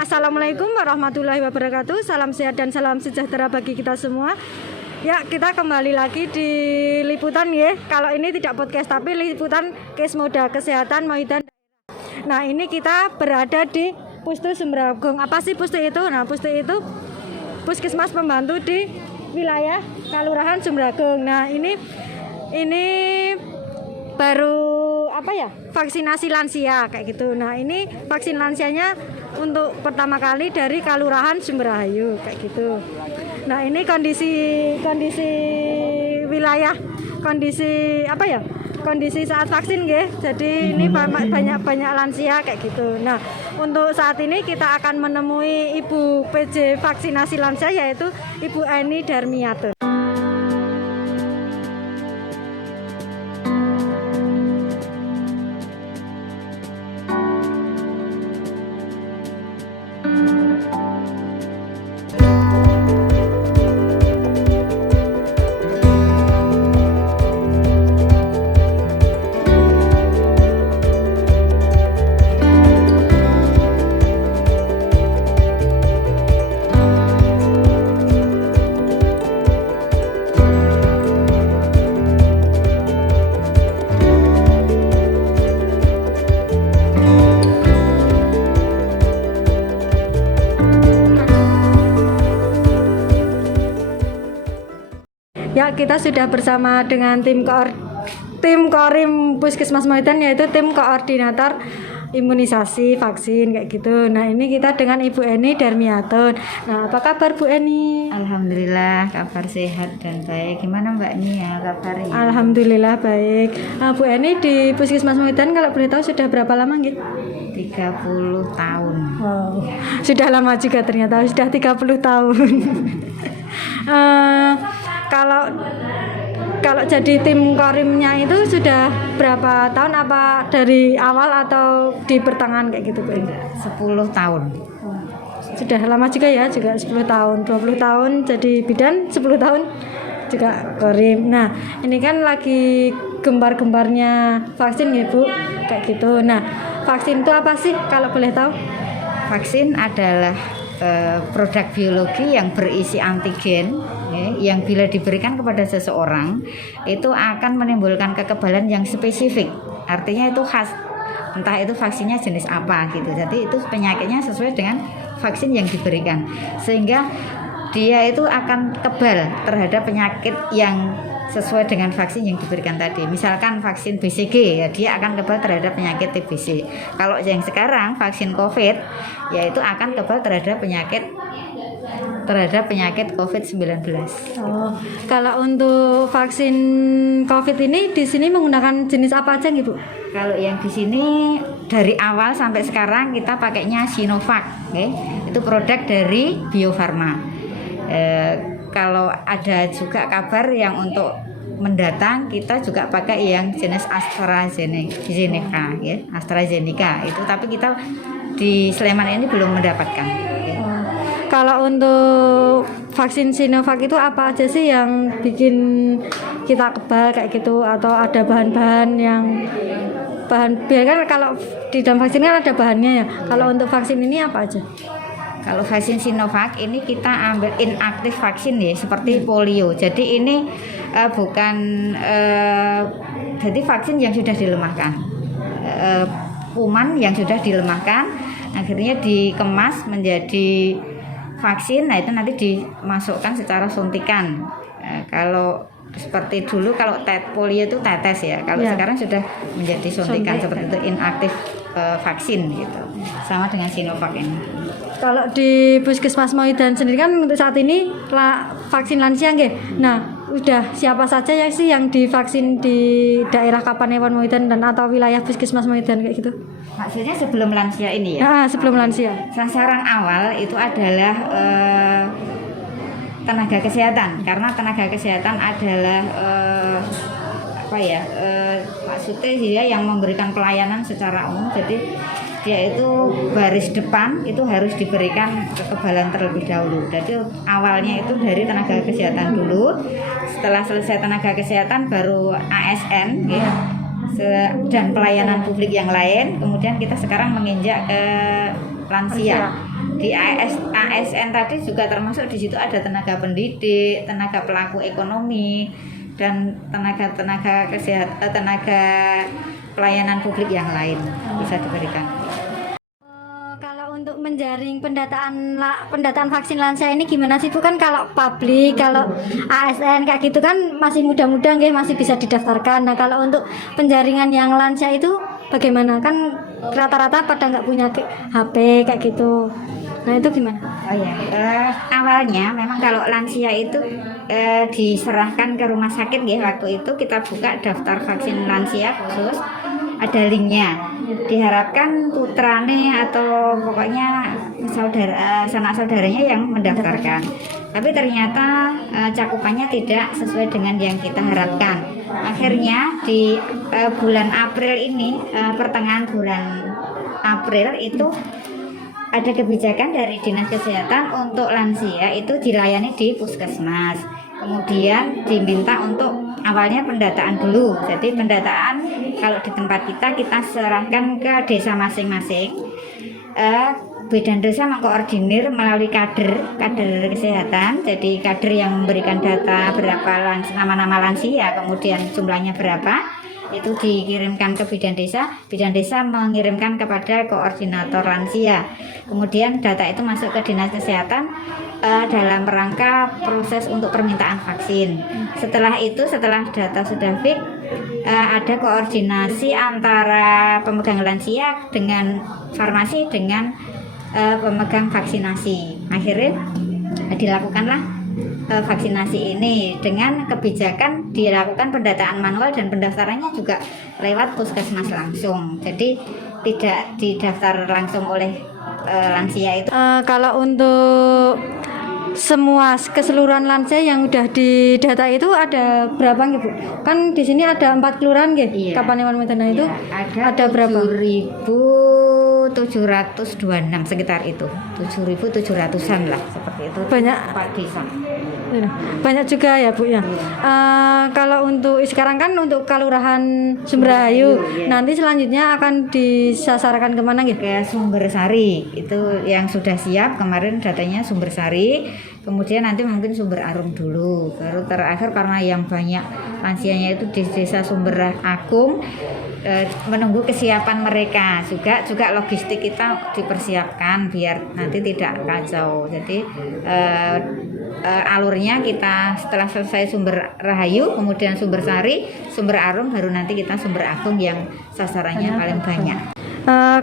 Assalamualaikum warahmatullahi wabarakatuh. Salam sehat dan salam sejahtera bagi kita semua. Ya, kita kembali lagi di liputan ya. Kalau ini tidak podcast tapi liputan Kesmoda Kesehatan Mohidan. Nah, ini kita berada di Pustu Sumber-Agung. Apa sih Pustu itu? Nah, Pustu itu puskesmas pembantu di wilayah Kelurahan Sumber-Agung. Nah, ini baru vaksinasi lansia kayak gitu. Nah, ini vaksin lansianya untuk pertama kali dari Kelurahan Sumberhayu kayak gitu. Nah, ini kondisi wilayah, kondisi saat vaksin ya. Jadi ini banyak lansia kayak gitu. Nah, untuk saat ini kita akan menemui Ibu PJ vaksinasi lansia, yaitu Ibu Eni Darmiyato. Ya, kita sudah bersama dengan tim Korim Puskesmas Mohidan, yaitu tim koordinator imunisasi vaksin kayak gitu. Nah, ini kita dengan Ibu Eni Darmiyato. Nah, apa kabar Bu Eni? Alhamdulillah kabar sehat dan baik. Gimana Mbak Eni ya kabarnya? Alhamdulillah baik. Nah, Bu Eni di Puskesmas Mohidan kalau boleh tahu sudah berapa lama gitu? 30 tahun. Wow, sudah lama juga ternyata, sudah 30 tahun. Kalau jadi tim korimnya itu sudah berapa tahun, apa dari awal atau di pertengahan kayak gitu Bu? 10 tahun. Sudah lama juga ya, juga 10 tahun, 20 tahun jadi bidan, 10 tahun juga korim. Nah, ini kan lagi gembar-gembarnya vaksin ya Bu, kayak gitu. Nah, vaksin itu apa sih kalau boleh tahu? Vaksin adalah produk biologi yang berisi antigen yang bila diberikan kepada seseorang itu akan menimbulkan kekebalan yang spesifik. Artinya itu khas, entah itu vaksinnya jenis apa gitu. Jadi itu penyakitnya sesuai dengan vaksin yang diberikan, sehingga dia itu akan kebal terhadap penyakit yang sesuai dengan vaksin yang diberikan tadi. Misalkan vaksin BCG, ya dia akan kebal terhadap penyakit TBC. Kalau yang sekarang vaksin COVID, yaitu akan kebal terhadap penyakit COVID-19. Oh, kalau untuk vaksin COVID ini di sini menggunakan jenis apa aja nih Bu? Kalau yang di sini dari awal sampai sekarang kita pakainya Sinovac, itu produk dari Bio Farma. Kalau ada juga kabar yang untuk mendatang kita juga pakai yang jenis AstraZeneca ya, AstraZeneca itu, tapi kita di Sleman ini belum mendapatkan. Kalau untuk vaksin Sinovac itu apa aja sih yang bikin kita kebal kayak gitu, atau ada biar kan kalau di dalam vaksin kan ada bahannya ya. Kalau untuk vaksin ini apa aja? Kalau vaksin Sinovac ini kita ambil inaktif vaksin ya, seperti polio. Jadi ini jadi vaksin yang sudah dilemahkan, kuman yang sudah dilemahkan, akhirnya dikemas menjadi vaksin. Nah, itu nanti dimasukkan secara suntikan. Kalau seperti dulu kalau polio itu tetes ya, kalau sekarang sudah menjadi suntikan seperti itu, inaktif vaksin gitu, sama dengan Sinovac ini. Kalau di Puskesmas Mohidan sendiri kan untuk saat ini vaksin lansia nggih. Nah, udah siapa saja ya sih yang divaksin di daerah Kapanewon Mohidan dan atau wilayah Puskesmas Mohidan kayak gitu? Maksudnya sebelum lansia ini ya? Nah, sebelum lansia. Sasaran awal itu adalah tenaga kesehatan, karena tenaga kesehatan adalah maksudnya dia yang memberikan pelayanan secara umum. Jadi dia itu baris depan itu harus diberikan kekebalan terlebih dahulu. Jadi awalnya itu dari tenaga kesehatan dulu, setelah selesai tenaga kesehatan baru ASN ya, dan pelayanan publik yang lain. Kemudian kita sekarang menginjak ke lansia. Di ASN tadi juga termasuk di situ ada tenaga pendidik, tenaga pelaku ekonomi, dan tenaga kesehatan, tenaga pelayanan publik yang lain bisa diberikan. Kalau untuk menjaring pendataan vaksin lansia ini gimana sih Bu? Kan kalau publik, kalau ASN kayak gitu kan masih muda-muda nggih, masih bisa didaftarkan. Nah kalau untuk penjaringan yang lansia itu bagaimana? Kan rata-rata pada nggak punya HP kayak gitu. Nah itu gimana? Oh ya, awalnya memang kalau lansia itu diserahkan ke rumah sakit ya, waktu itu kita buka daftar vaksin lansia khusus, ada linknya. Diharapkan putrane atau pokoknya sanak saudaranya yang mendaftarkan. Tapi ternyata cakupannya tidak sesuai dengan yang kita harapkan. Akhirnya di bulan April ini, pertengahan bulan April itu ada kebijakan dari Dinas Kesehatan untuk lansia itu dilayani di puskesmas. Kemudian diminta untuk awalnya pendataan dulu. Jadi pendataan kalau di tempat kita serahkan ke desa masing-masing. Bidan desa mengkoordinir melalui kader kesehatan. Jadi kader yang memberikan data berapa nama-nama lansia, kemudian jumlahnya berapa, itu dikirimkan ke bidan desa mengirimkan kepada koordinator lansia. Kemudian data itu masuk ke dinas kesehatan dalam rangka proses untuk permintaan vaksin. Setelah data sudah fix, ada koordinasi antara pemegang lansia dengan farmasi dengan pemegang vaksinasi. Akhirnya dilakukanlah vaksinasi ini dengan kebijakan dilakukan pendataan manual dan pendaftarannya juga lewat puskesmas langsung. Jadi tidak didaftar langsung oleh lansia itu. Kalau untuk semua keseluruhan lansia yang udah didata itu ada berapa nggih Bu? Kan di sini ada 4 kelurahan nggih. Iya. Kapanewon Medana itu ada berapa? 7.726 sekitar itu. 7.700-an lah seperti itu. Banyak. 4 desa. Banyak juga ya Bu ya. Kalau untuk sekarang kan untuk Kelurahan Sumberrahayu, nanti selanjutnya akan disasarkan kemana nggih? Ke Sumbersari itu yang sudah siap kemarin datanya Sumbersari, kemudian nanti mungkin Sumber Arum dulu, baru terakhir karena yang banyak lansianya itu di desa Sumber Agung. Menunggu kesiapan mereka juga logistik kita dipersiapkan biar nanti tidak kacau. Jadi alurnya kita setelah selesai Sumber Rahayu, kemudian Sumber Sari, Sumber Arum, baru nanti kita Sumber Agung yang sasarannya paling banyak.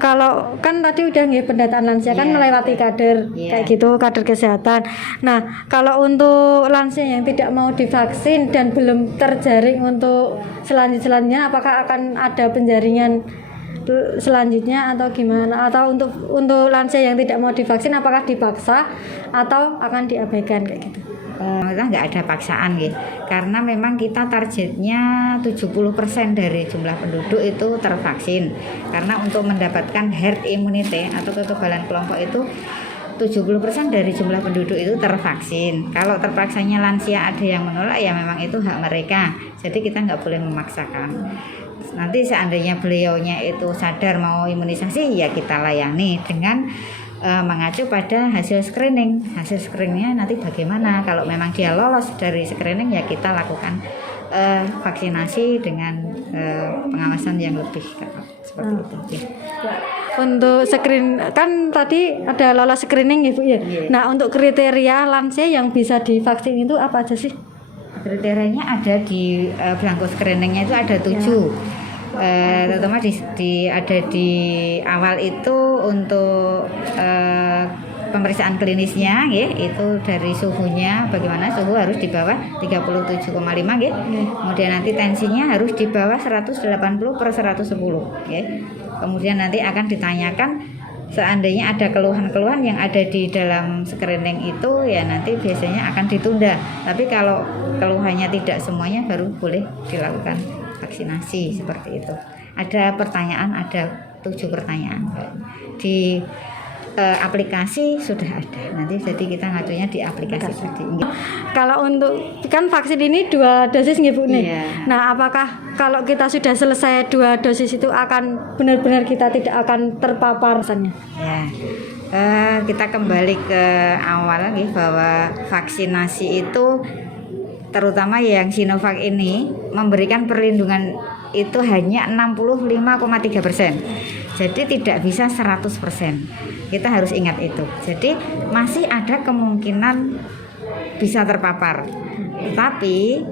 Kalau kan tadi udah nggih pendataan lansia kan melewati kader kayak gitu, kader kesehatan. Nah, kalau untuk lansia yang tidak mau divaksin dan belum terjaring untuk selanjutnya, apakah akan ada penjaringan selanjutnya atau gimana? Atau untuk lansia yang tidak mau divaksin apakah dipaksa atau akan diabaikan kayak gitu? Kita nggak ada paksaan gitu, karena memang kita targetnya 70% dari jumlah penduduk itu tervaksin. Karena untuk mendapatkan herd immunity atau kekebalan kelompok itu 70% dari jumlah penduduk itu tervaksin. Kalau terpaksanya lansia ada yang menolak, ya memang itu hak mereka. Jadi kita nggak boleh memaksakan. Nanti seandainya beliaunya itu sadar mau imunisasi, ya kita layani dengan mengacu pada hasil screening. Hasil screeningnya nanti bagaimana? Kalau memang dia lolos dari screening, ya kita lakukan vaksinasi dengan pengawasan yang lebih ketat seperti itu. Untuk screen kan tadi ada lolos screening ya Bu ya. Nah untuk kriteria lansia yang bisa divaksin itu apa aja sih? Kriterianya ada di belangko screeningnya itu ada 7. Terutama ada di awal itu untuk pemeriksaan klinisnya ya, itu dari suhunya bagaimana, suhu harus di bawah 37,5 ya. Kemudian nanti tensinya harus di bawah 180/110 ya. Kemudian nanti akan ditanyakan seandainya ada keluhan-keluhan yang ada di dalam screening itu, ya nanti biasanya akan ditunda. Tapi kalau keluhannya tidak semuanya, baru boleh dilakukan vaksinasi seperti itu. Ada pertanyaan, ada 7 pertanyaan. Di aplikasi sudah ada. Nanti jadi kita ngacunya di aplikasi tadi. Kalau untuk kan vaksin ini 2 dosis nggih Bu nih. Iya. Nah, apakah kalau kita sudah selesai 2 dosis itu akan benar-benar kita tidak akan terpapar misalnya? Ya. Kita kembali ke awal lagi bahwa vaksinasi itu terutama yang Sinovac ini memberikan perlindungan itu hanya 65,3%. Jadi tidak bisa 100%. Kita harus ingat itu. Jadi masih ada kemungkinan bisa terpapar. Tapi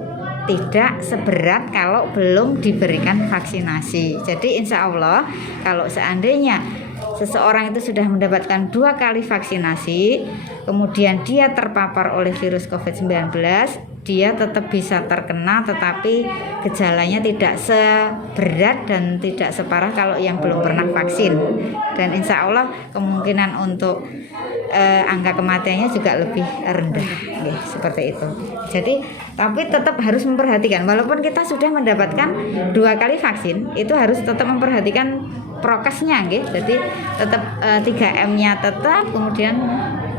tidak seberat kalau belum diberikan vaksinasi. Jadi insya Allah kalau seandainya seseorang itu sudah mendapatkan 2 kali vaksinasi, kemudian dia terpapar oleh virus COVID-19, dia tetap bisa terkena, tetapi gejalanya tidak seberat dan tidak separah kalau yang belum pernah vaksin. Dan insya Allah kemungkinan untuk angka kematiannya juga lebih rendah, ya, seperti itu. Jadi tapi tetap harus memperhatikan, walaupun kita sudah mendapatkan 2 kali vaksin, itu harus tetap memperhatikan prokesnya, gitu. Jadi tetap 3M-nya tetap, kemudian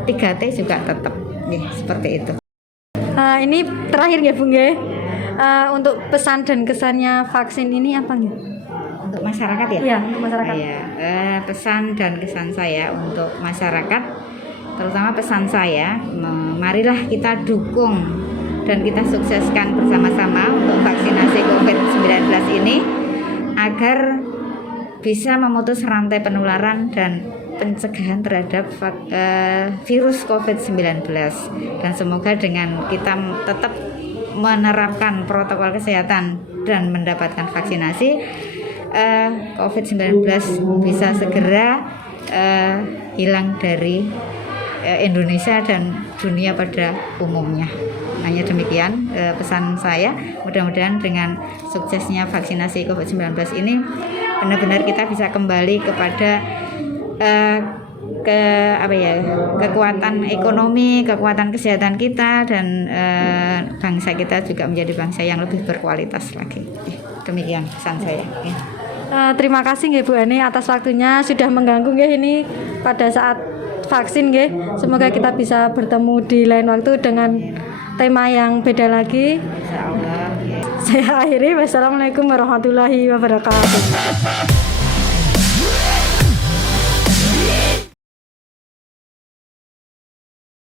3T juga tetap, ya, seperti itu. Ini terakhir ya Bung ya. Untuk pesan dan kesannya vaksin ini apa nih? Untuk masyarakat ya? Iya, untuk masyarakat. Ya, pesan dan kesan saya untuk masyarakat, terutama pesan saya, marilah kita dukung dan kita sukseskan bersama-sama untuk vaksinasi COVID-19 ini agar bisa memutus rantai penularan dan pencegahan terhadap virus COVID-19. Dan semoga dengan kita tetap menerapkan protokol kesehatan dan mendapatkan vaksinasi, COVID-19 bisa segera hilang dari Indonesia dan dunia pada umumnya. Hanya demikian pesan saya. Mudah-mudahan dengan suksesnya vaksinasi COVID-19 ini benar-benar kita bisa kembali kepada kekuatan ekonomi, kekuatan kesehatan kita, dan bangsa kita juga menjadi bangsa yang lebih berkualitas lagi. Demikian pesan saya. Terima kasih nggih Bu Ani atas waktunya sudah mengganggu nggih ini pada saat vaksin nggih. Semoga kita bisa bertemu di lain waktu dengan tema yang beda lagi. Insyaallah. Saya akhiri. Wassalamualaikum warahmatullahi wabarakatuh.